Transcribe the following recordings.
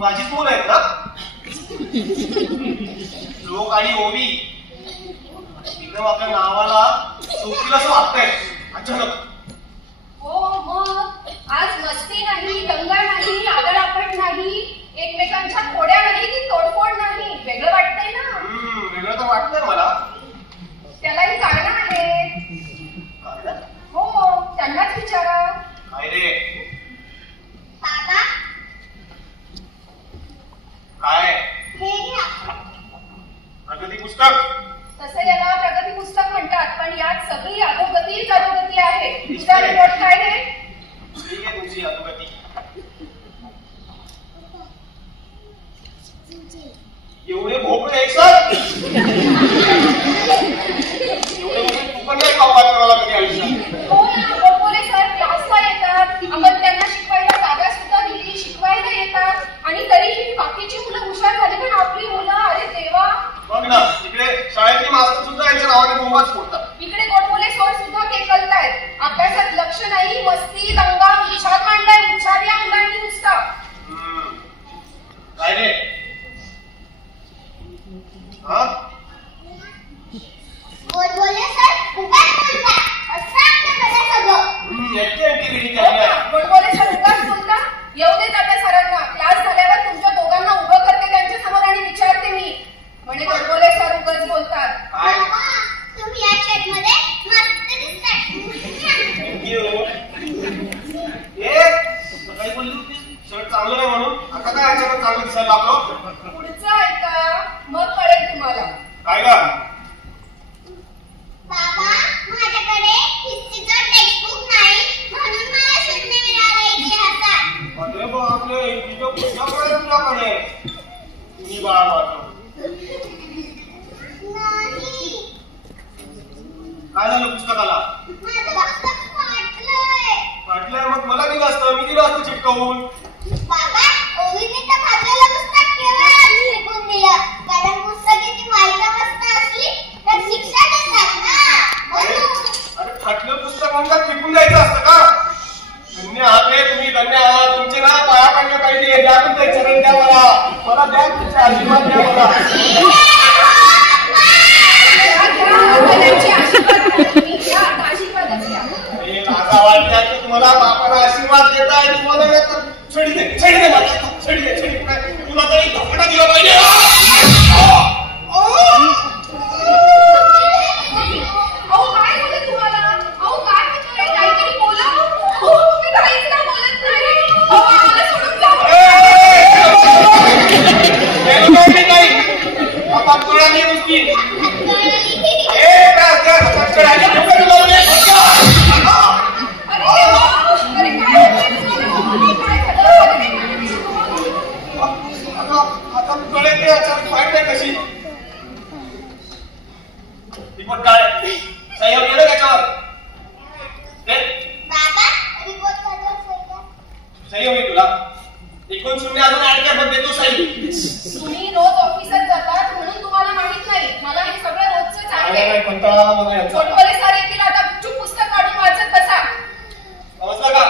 माझीच मुलं आहेत ना? लोक आणि ओवी एकदम आपल्या नावाला चुकीला असं वागताय अचानक. हो मग आज मस्ती नाही, दंगा नाही, आदळआपट नाही, एकमेकांच्या खोड्या नाही की तोडफोड नाही. वेगळं वाटतंय ना? वेगळं तर वाटतंय मला. त्यालाही कारण आहे. कारण? हो, त्यांनाच विचारा. काय रे? दादा काय? हे घ्या. प्रगती पुस्तक. तसं याला प्रगती पुस्तक म्हणतात, पण यात सगळी अधोगतीच अधोगती गोडबोले सर उगाच बोलतात. असं आपल्याकडे सगळं. ऍक्टिव्हिटी केली आहे. गोडबोले सर उगाच बोलता. येऊ देत आता सरांना. क्लास झाल्यावर तुमच्या दोघांना उभं करते त्यांच्या समोर आणि विचारते मी. म्हणजे गोडबोले सर उगाच बोलतात. बाबा, तुम्ही या शर्टमध्ये मस्त दिसताय. थँक्यू. काही बोलली होती शर्ट चांगलं नाही म्हणून. आता काय याच्यावर चांगलं दिसायला लागलो. पुढचं ऐका मग कळेल तुम्हाला. काय का बाबा, माझ्याकडे हिस्ट्रीचं टेक्स्टबुक नाही म्हणून मला शून्य मिळालं इतिहासात. अरे बापरे, तुझं पुस्तक आहे तुझ्याकडे. मी बाळा माझं. नाही, काय झालं पुस्तकाला? माझं पुस्तक फाटलंय. वाटलंय मग मला दिलं असतं. मी दिलं असतं चिटकवून. बाबा, ओवीने तर फाटलेलं पुस्तक केव्हा फेकून दिलं. कारण पुस्तकाची मालिका असली तर शिक्षा देतात ना, म्हणून. अरे फाटलं पुस्तक म्हणजे फेकून द्यायचं असतं का? धन्य आहात रे तुम्ही, धन्य आहात. तुमचे ना पाया पडलं पाहिजे. द्या तुमचे चरण द्या मला द्या तुमचे आशीर्वाद द्या मला. हे लाजा वाटल्या की तुम्हाला बापाला आशीर्वाद देताय. तुम्हाला छडी दे मला. छडी दे. तुला तरी धोका दिला पाहिजे. अहो काय बोलत तुम्हाला? अहो काय होतंय? काहीतरी बोला. मी काहीच ना बोलत नाही. मला सोडून जा. नाही आता कळली नुसती. आता कळे ते अचानक फाईट आहे कशी. रिपोर्ट काय सहयोग गेलं त्याच्यावर. बाबा, रिपोर्ट करतो सगळं. सही होईल तुला. 1-0 अजून ऍड कर बघ देतो सही. तुम्ही रोज ऑफिसात जातात म्हणून तुम्हाला माहित नाही. मला हे सगळं रोजच आहे. कंटाळा मला यांचा. गोडबोले सर येतील आता. चुप पुस्तक काढून वाचत बसा. समजलं का?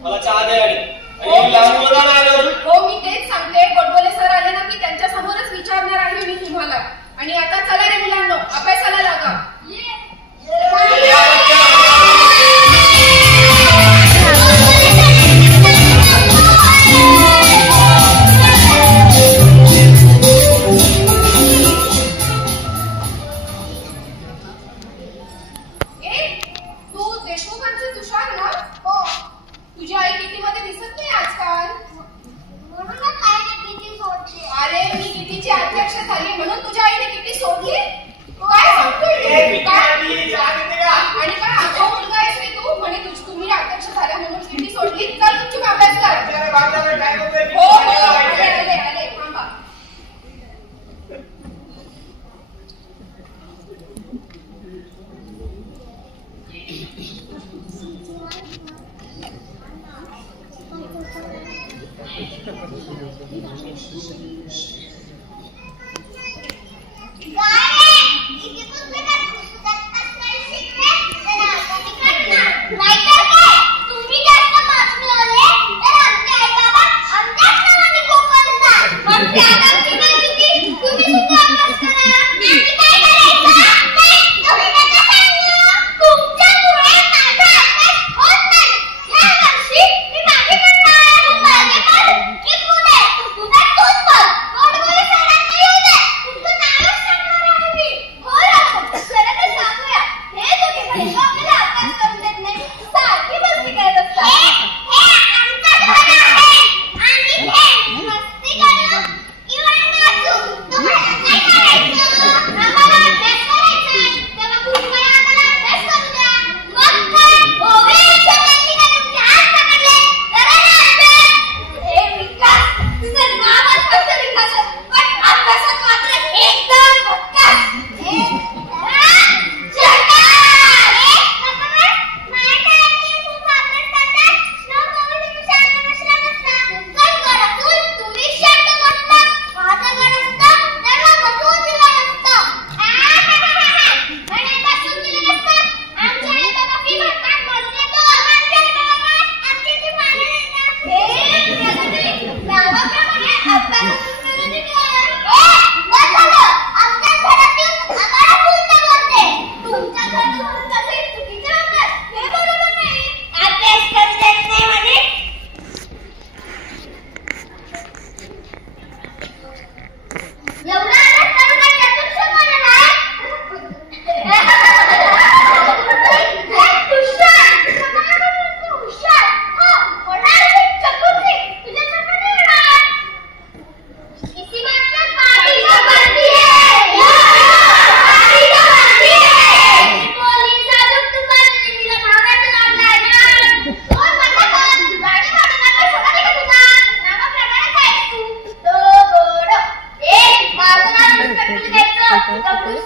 मला चहा दे आणि लहान मुलं नाही आले अजून. हो मी तेच सांगते. गोडबोले सर आले ना की त्यांच्या समोरच विचारणार आहे मी तुम्हाला. आणि आता चला रे मुलांनो, अभ्यासाला लागा. तू देशमुखांचे तुषार ना? हो, तुझी आई कितीमध्ये दिसत नाही आजकाल. म्हणून ना काय नाही किती सोडते. अरे मी कितीची अध्यक्ष झाली म्हणून तुझ्या आईने किती सोडली? तू काय सांगतो?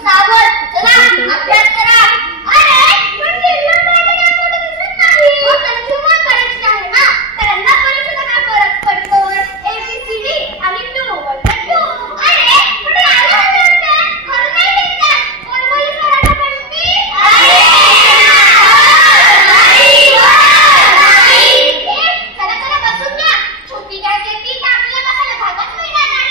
सावध, चला अभ्यास करा. अरे पण किल्ला पाहिजे फोटो दिसत नाही. हो कन्झ्युमर करेक्ट आहे ना. त्यांना परीक्षेचा काय फरक पडतो? ABCD आणि 2 1 2. अरे पण आला होता खरं नाही दिसत. कोण बोलली सरांना पडती? अरे चला बसून घ्या. छोटी काय केली तर आपल्याला बसायला भागच मिळणार नाही.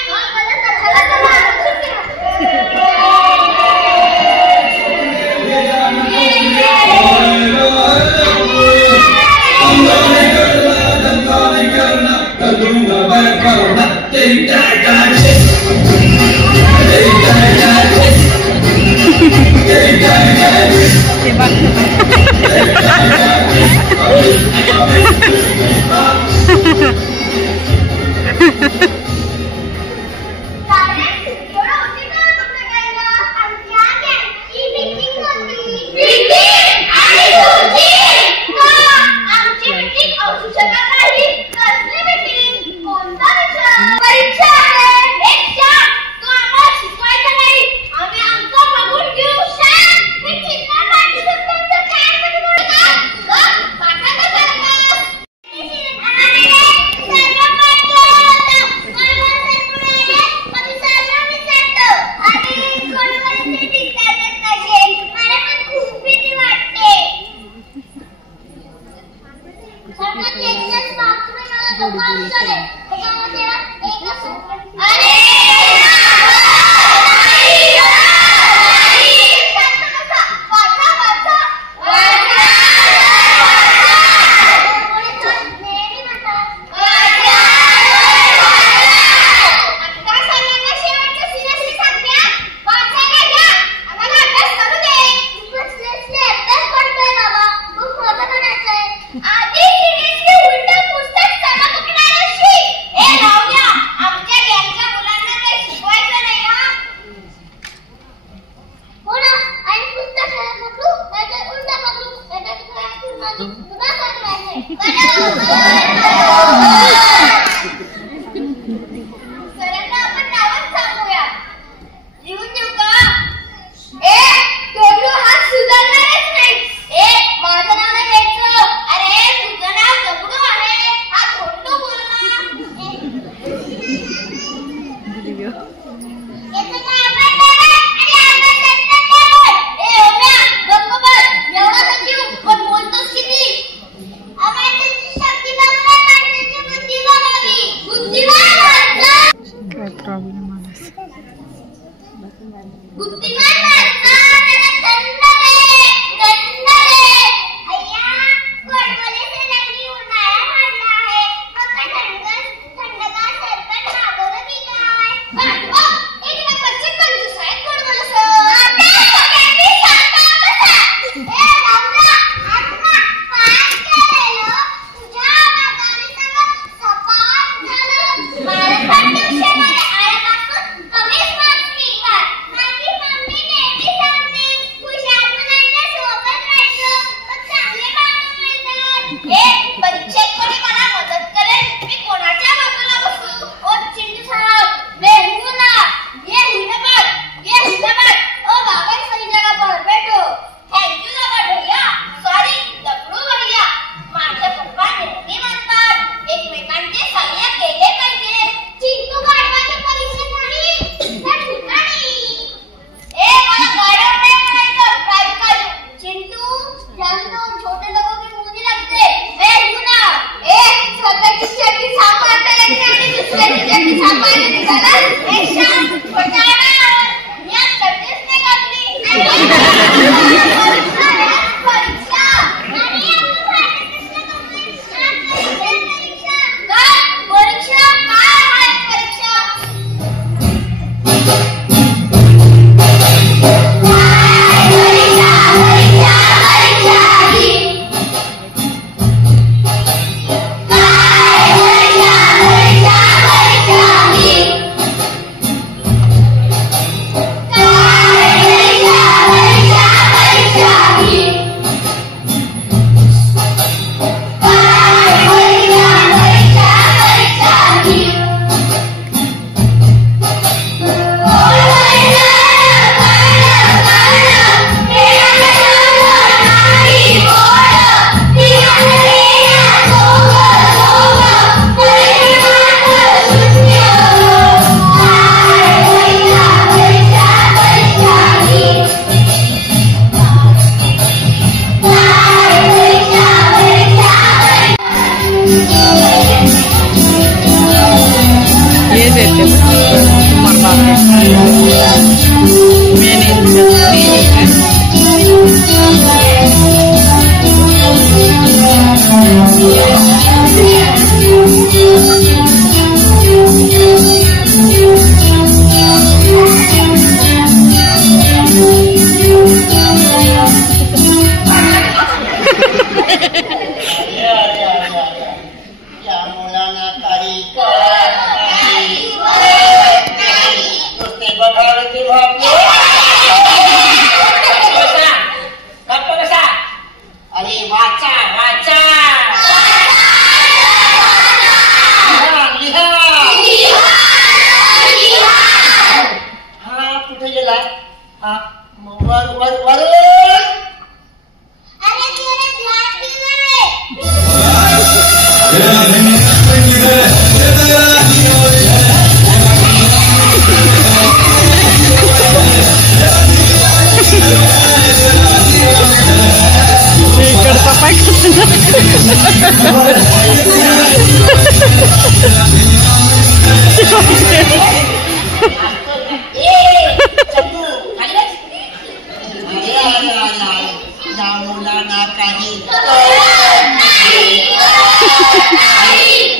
चला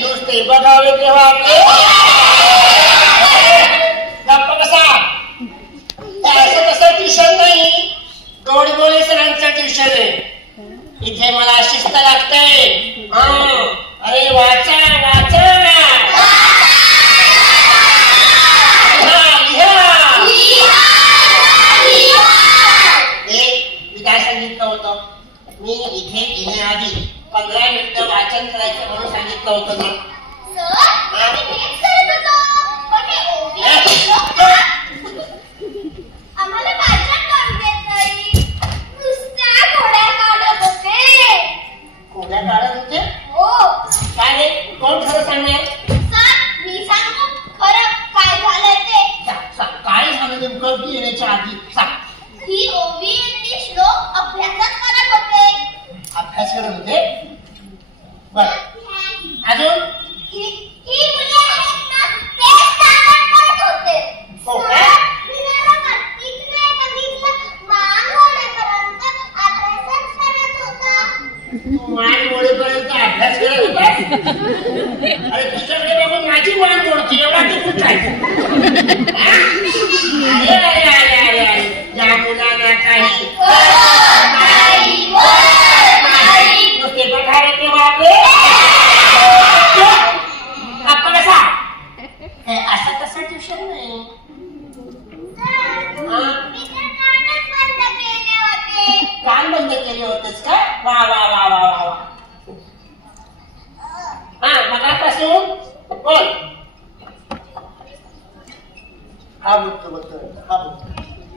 नुसते बघावे तेव्हा असं तसं ट्युशन नाही, गोडबोले सरांचं ट्युशन आहे. इथे मला शिस्त लागतंय. अरे वाचा वाचा, मी काय सांगितलं होतं? मी इथे येण्याआधी 15 मिनिटं वाचन करायचं म्हणून सांगितलं होतं ना. आम्हाला वाचन करून देत नाही, नुसत्या घोड्या काढत होते. खोड्या काढत होते? हो. काय रे, कोण खरं सांगणार? सर, मी सांगू खरं काय झालंय ते. काय झालं नेमकं की येण्याच्या आधी सांग. ही ओवी आणि श्लोक अभ्यासच करत होते. अभ्यास करत होते? बर, अजून? ही मुले आहेत ना, ते सांगत करत होते. हो का? मी जरा कधीच नाही बघितलं, मान होण्यापर्यंत अभ्यासच करत होता. तू मान मोडेपर्यंत अभ्यास करत होतास? अरे तुझ्याकडे बघून माझी मान मोडती, एवढा तू कुठं आहे? या मुलांना काही नुसते बघावे तेव्हा आपण कसा असं तसं ट्युशन नाही. मी तर कानच बंद केले होते. कान बंद केले होतेस का? वा वा वा वा वा वा. मगापासून बोल. हा बोलतो बोलतो हा बोलतो.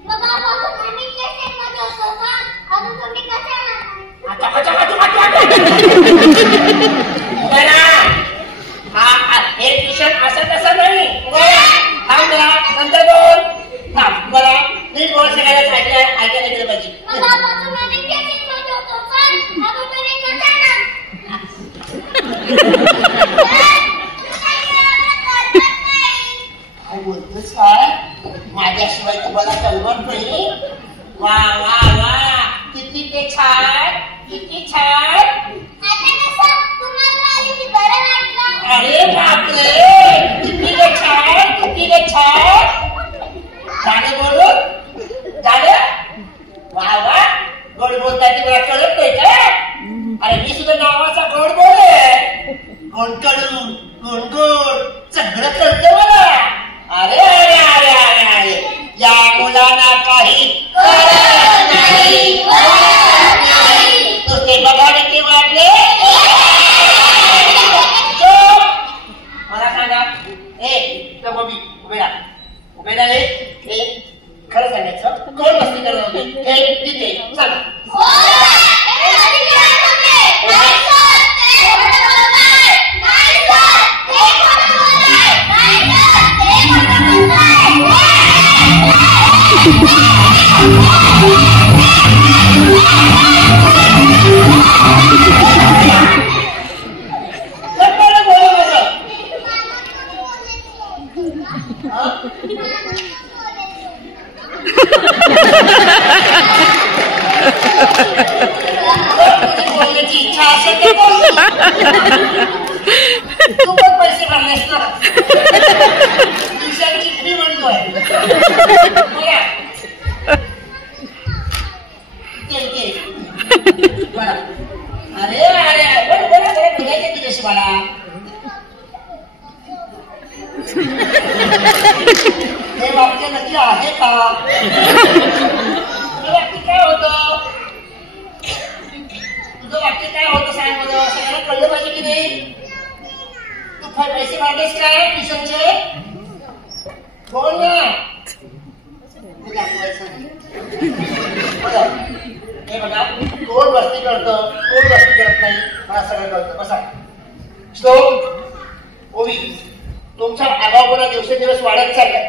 मगापासून आम्ही स्टेशनमध्ये होतो ना, अजून तुम्ही कसे आहात? हे ट्युशन असं तसं नाही. थांब जरा, नंतर बोल. थांब बरा, नीट बोल. सगळ्याला ऐकायला गेलं पाहिजे. मगापासून आम्ही स्टेशनमध्ये होतो सर, अजून तुम्ही कसे आहात? काय बोलतोस काय? माझ्याशिवाय तुम्हाला कळवत नाही? वा वा वा, किती ते छान, किती छान. आता कसं तुम्हाला आधी बरं वाटलं? अरे बापरे, किती ते छान, किती ते छान. झालं बोलून झालं? वा वा, गोड बोलताय मला कळत नाही का? अरे मी सुद्धा नावाचा गोड बोले. गोंडकडून गोंडगोड सगळं कळतं मला. अरे अरे अरे अरे अरे, या मुलांना काही नुसते बघावे ते वाटले. मला सांगा, गोबी उभे राहा, उभे राहिले. हे खरं सांगायचं, कोण मस्ती करत होते? हे तिथे चला. हो सर, हे आधी करत होते. नाही सर, ते खोटं बोलताय. नाही सर, ते खोटं बोलताय. नाही सर, ते खोटं बोलताय. बोलण्याची इच्छा असेल तर बोल. तू पण पैसे भरलेस ना, ट्युशनची फी म्हणतोय. अरे अरे बरं बरं बरं, फिरायचे तुझ्याशी मला. हे वाक्य नक्की आहे का? हे वाक्य काय होतं? तुझं वाक्य काय होतं सांग मला. सगळ्यांना कळलं पाहिजे की नाही? तू पैसे भरलेस काय ट्युशनचे? बोल ना. दाखवायचं करतं, कोण मस्ती करत नाही, मला सगळं कळतं. बसा. श्लोक, ओवी, तुमचा आगाऊपणा दिवसेंदिवस वाढत चाललाय.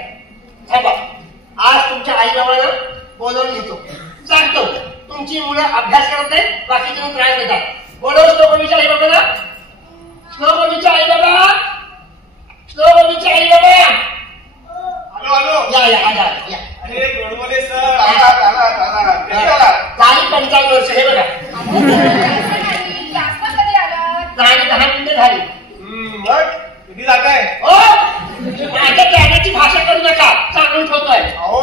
थांबा, आज तुमच्या आई बाबांना बोलावून घेतो, सांगतो तुमची मुलं अभ्यास करत नाही, बाकीचे त्रास देतात. बोलव श्लोकोवीच्या आई बाबाला. श्लोकोवीच्या आई बाबा, श्लोकोवीच्या आई बाबा. Hello hello. या या आला या. अरे गोडबोले सर, आला. झाली 55 वर्ष. हे बघा, क्लासला कधी आलात? 10 मिनिटं झाली. मग किती जाताय? ओ, माझ्या त्यागाची भाषा करू नका, सांगून ठेवतोय. अहो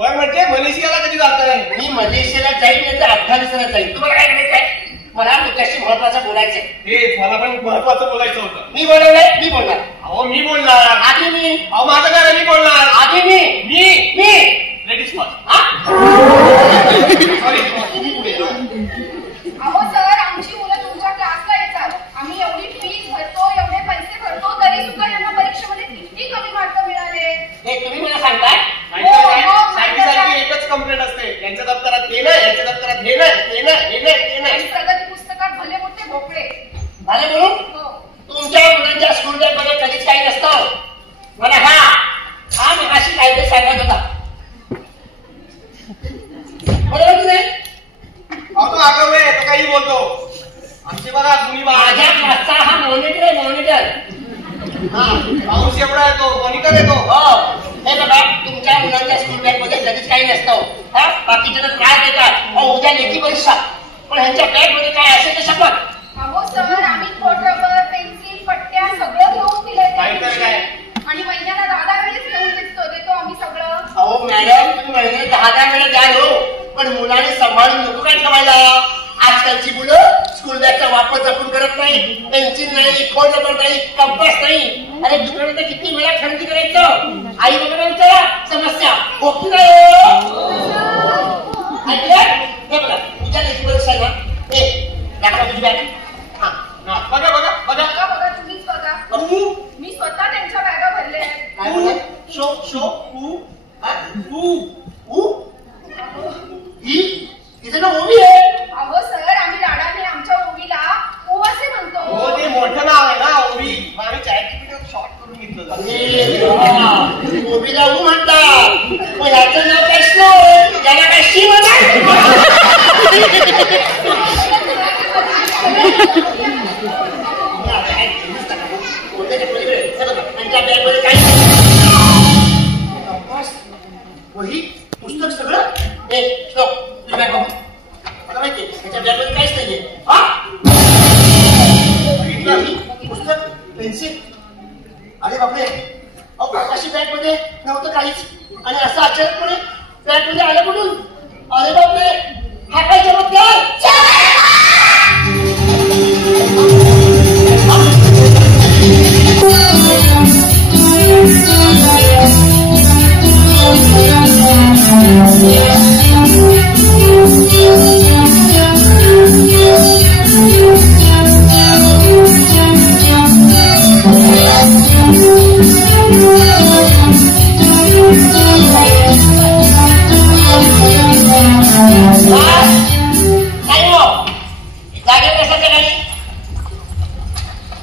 वय म्हणजे मलेशियाला कधी जाताय? मी मलेशियाला जाईल नाही तर अफगाणिस्तानात जाईल. तुम्हाला काय करायचंय? मला तुमच्याशी महत्वाचं बोलायचंय. हे मला पण महत्वाचं बोलायचं होतं. मी बोलवलंय, मी बोलणार. अहो मी बोलणार. आधी मी. अहो माझं काय मी बोलणार. आधी मी. मी लेडीज फर्स्ट. सॉरी तुम्ही पुढे. अहो सर, आमची मुलं तुमच्या क्लासला येतात. आम्ही एवढी फीस भरतो, एवढे पैसे भरतो, तरी सुद्धा यांना परीक्षेमध्ये किती कमी मार्क मिळाले. हे तुम्ही मला सांगताय? सारखी एकच कंप्लेंट असते, यांच्या दप्तरात हे नाही, यांच्या दप्तरात हे नाही, हे नाही, हे नाही, हे आणि नाही. प्रगती पुस्तकात भले मोठे भोपळे. झाले बोलून? हो. तुमच्या मुलांच्या स्कूल बॅग मध्ये कधीच काही नसतं. मला हा मगाशी कायदे सांगत होता, बरोबर की नाही? अहो तो आगाऊ आहे, तो काही बोलतो. आमची बघा तुम्ही माझ्या क्लासचा हा मॉनिटर आहे, मॉनिटर. पाऊस एवढा येतो, मॉनिटर येतो. हो, हे बघा, तुमच्या मुलांच्या स्कूल बॅग मध्ये कधीच काही नसतं. बाकीच्या त्रास देतात. उद्या लेखी परीक्षा, पण ह्यांच्या बॅग मध्ये काय असेल ते शपथ. अहो सर, आम्ही खोड रबर, पेन्सिल, पट्ट्या सगळं घेऊन दिलंय नाहीतर काय? आणि महिन्याला 10 वेळेस घेऊन देतो आम्ही सगळं. अहो मॅडम, तुम्ही महिन्याला 10 वेळा द्याल हो, पण मुलाने सांभाळून नको काय ठेवायला. आजकालची मुलं स्कूल बॅगचा वापर जपून करत नाही. पेन्सिल नाही, खोड रबर नाही, कंपास नाही. अरे दुकानात किती वेळा खरेदी करायचं. आई बाबांना विचारा, समस्या होती नाही. ऐकलं? हे बघा, तुझ्या लेखी परीक्षा आहे ना, दाखवा तुझी बॅग. बघा बघा बघा. बघा तुम्हीच बघा. मी स्वतः त्यांच्या बॅगा भरल्या आहेत. काय बोलत? शो शो तिचं नाव ओवी आहे. अहो सर, आम्ही राडाने आमच्या ओवीला ओ असे म्हणतो. हो ते मोठं नाव आहे ना ओवी. मग आम्ही चॅट शॉर्ट करून घेतलं. ओवीला ऊ म्हणतात, पण याचं नाव काय स्नो, त्याला काय शी म्हणतात. त्यांच्या बॅगमध्ये काही वही पुस्तक सगळं. तुझी बॅग बघू, मला माहिती त्यांच्या बॅगमध्ये काहीच नाहीये. पुस्तक, पेन्सिल. अरे बापरे, अहो प्रकाशी बॅग मध्ये नव्हतं काहीच, आणि असं अचानकपणे बॅग मध्ये आलं कुठून? अरे बापरे, हा काय चमत्कार.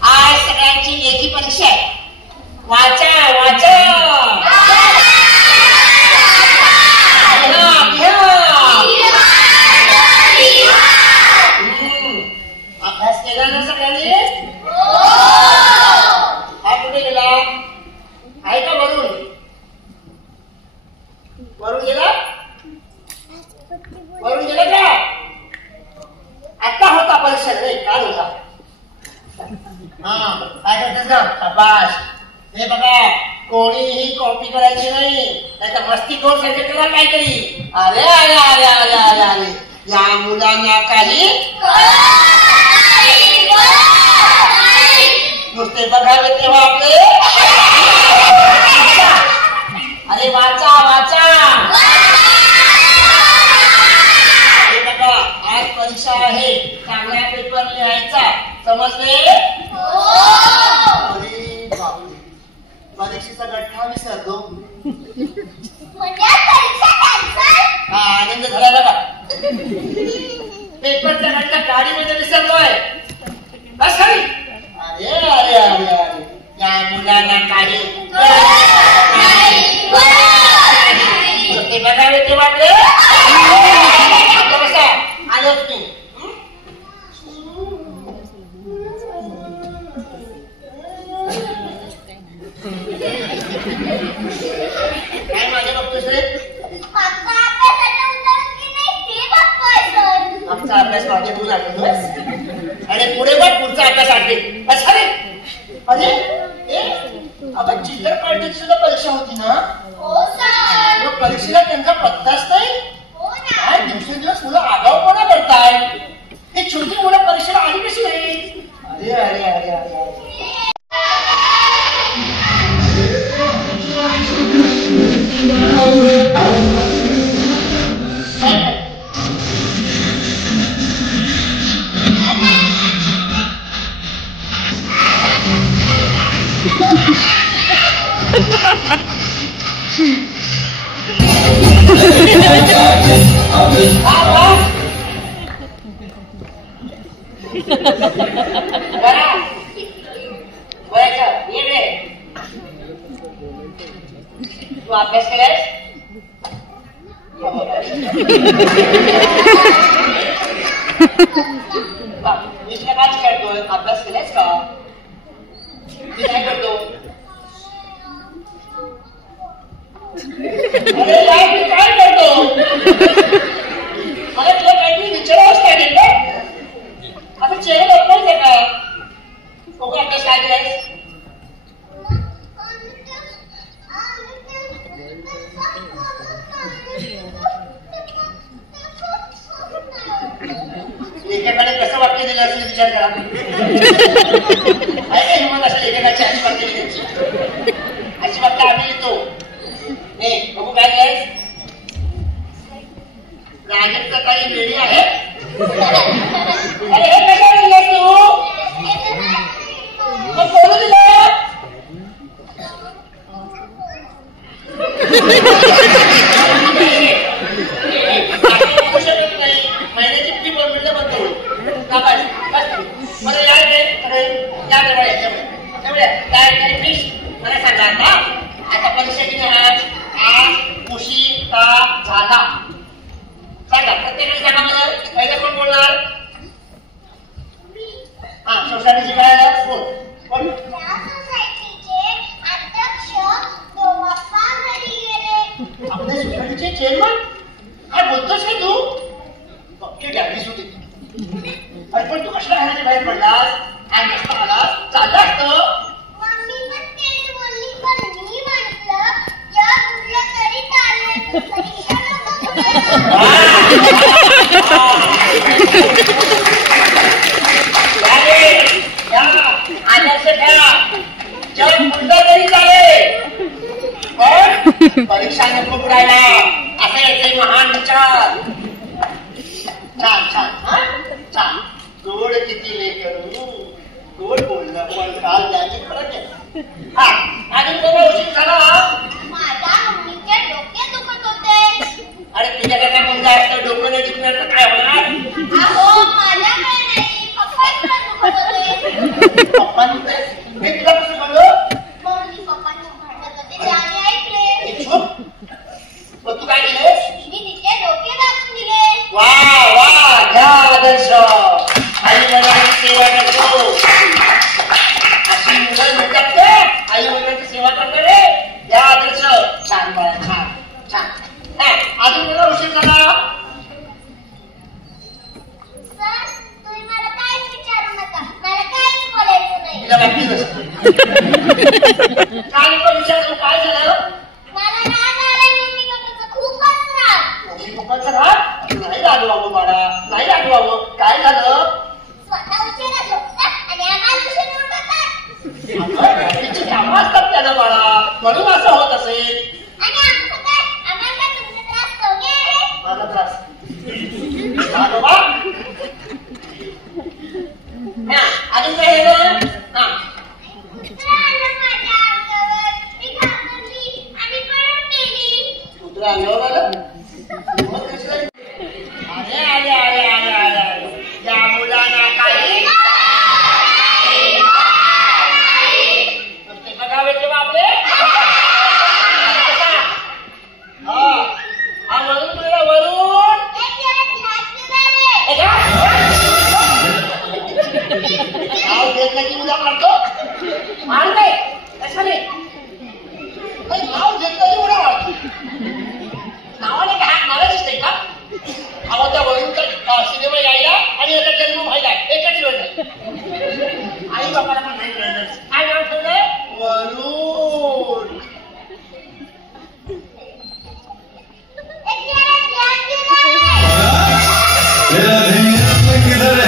आज सगळ्यांची लेखी परीक्षा आहे. वाचा वाचा, अभ्यास केला ना सगळ्यांनी? हा कुठे गेला? आहे का वरून? वरून गेला? वरून गेला का? आता होता परीक्षा रे, काल होता. काय करतेस का? शाबाश. हे बघा, कोणीही कॉपी करायची नाही, नाहीतर मस्ती करून सांगते करा काहीतरी. अरे अरे अरे अरे अरे अरे, या मुलांना काही नुसते बघावे तेव्हा आपले. अरे वाचा वाचा. हे बघा, आज परीक्षा आहे, चांगला पेपर लिहायचा, समजले? अरे बापरे, परीक्षेचा गठ्ठा विसरलो. हा, आनंद झाला बघा. पेपर सगळ्यांच्या गाडीमध्ये विसरलोय. बस खाली. अरे अरे अरे अरे या मुलांना काही ते बघावे ते वाटले. बसा आलो तुम्ही. काय माझ्या बघतोस रे? आमचा अभ्यास मागे तू लागतोस आणि पुढे बघ पुढचा अभ्यास आणते. अरे अरे आपण चित्रपाटीची सुद्धा परीक्षा होती ना? मग परीक्षेला त्यांचा पत्ताच नाही. काय दिवसेंदिवस मुलं आगाऊपणा करताय. ही छोटी मुलं परीक्षेला आली कशी नाही? अरे अरे अरे अरे तू अभ्यास केलास? मी काय करतोय? अभ्यास केलास का? मी काय करतो? अरे यार मी काय करतो? मला तुला काहीतरी विचारावंच लागेल ना. आता चेहरा लपवायचा का? तो काय अभ्यास काय केलास? एकेकाने कसं वाक्य दिलं असेल विचार करा. हिंमत असेल एकेकाची अशी वाक्य द्यायची. अशी वाक्य आम्ही येतो. बघू काय केलंय? राजनचा काही वेळी आहे. अरे हे कशाला दिलंस तू? मग कोण दिलं? महिन्याची फी मिळलं म्हणतो. मला काय फिश मला सांगा आता. आता परीक्षा किती आहात? आज उशिरा झाला. सांगा प्रत्येकाने सांगा मला. पहिला कोण बोलणार? हा सोसायटीची काय बोल बोल. आपल्या सोसायटीचे चेअरमन? काय बोलतोस का तू? पक्की गॅगीस होती. अरे पण तू कशाला घराच्या बाहेर पडलास? आणि नसता आलास चाललं असतं. जग मुलगा तरी चालेल पण परीक्षा नको बुडायला. असं येते महान विचार. छान छान छान. गोड किती लेकरू. गोड बोलणं पण काल त्याची फरक आहे. हा आणि तो उशीर झाला. माझ्या मम्मीचे डोके दुखत होते. अरे तुझ्याकडे कोणता असतं? डोकं नाही दुखणार तर काय होणार? अहो माझ्याकडे नाही, पप्पांकडे दुखत होते. पप्पांनी मी तुला कसं बोललो? मम्मी पप्पांनी भांडत होते ते आम्ही ऐकले. मग तू काय केलंस? मी तिचे डोके दाबून दिले. वा वा घ्या आदर्श. आई वडिलांची सेवा करतो. अशी मुलं मिळतात ते आई वडिलांची सेवा करणारे. घ्या आदर्श. छान बाळा छान छान. अजून मला उशीर झाला. सर तुम्ही मला काहीच विचारू नका. मला काहीच बोलायचं नाही. तिला बाकी नसतं. काय पण विचारलं काय झालं? मला राग आलाय मम्मी पप्पाचा खूपच राग. मम्मी पप्पाचा राग? नाही रागवावं बाळा नाही रागवावं. काय झालं? स्वतः उशिरा झोपतात आणि आम्हाला उशिरा उठवतात. तिची कामं असतात त्याला बाळा म्हणून असं होत असेल. आणि आमचं काय? आम्हाला काय तुमचा त्रास कमी आहे? माझा त्रास बाबा. अजून काय झालं? राहिलं माझ्या अंगावर. मी घाबरली आणि पळून गेली. कुत्रा अंगावर आलं? अरे अरे अरे अरे अरे अरे तेरा धनिया किधर है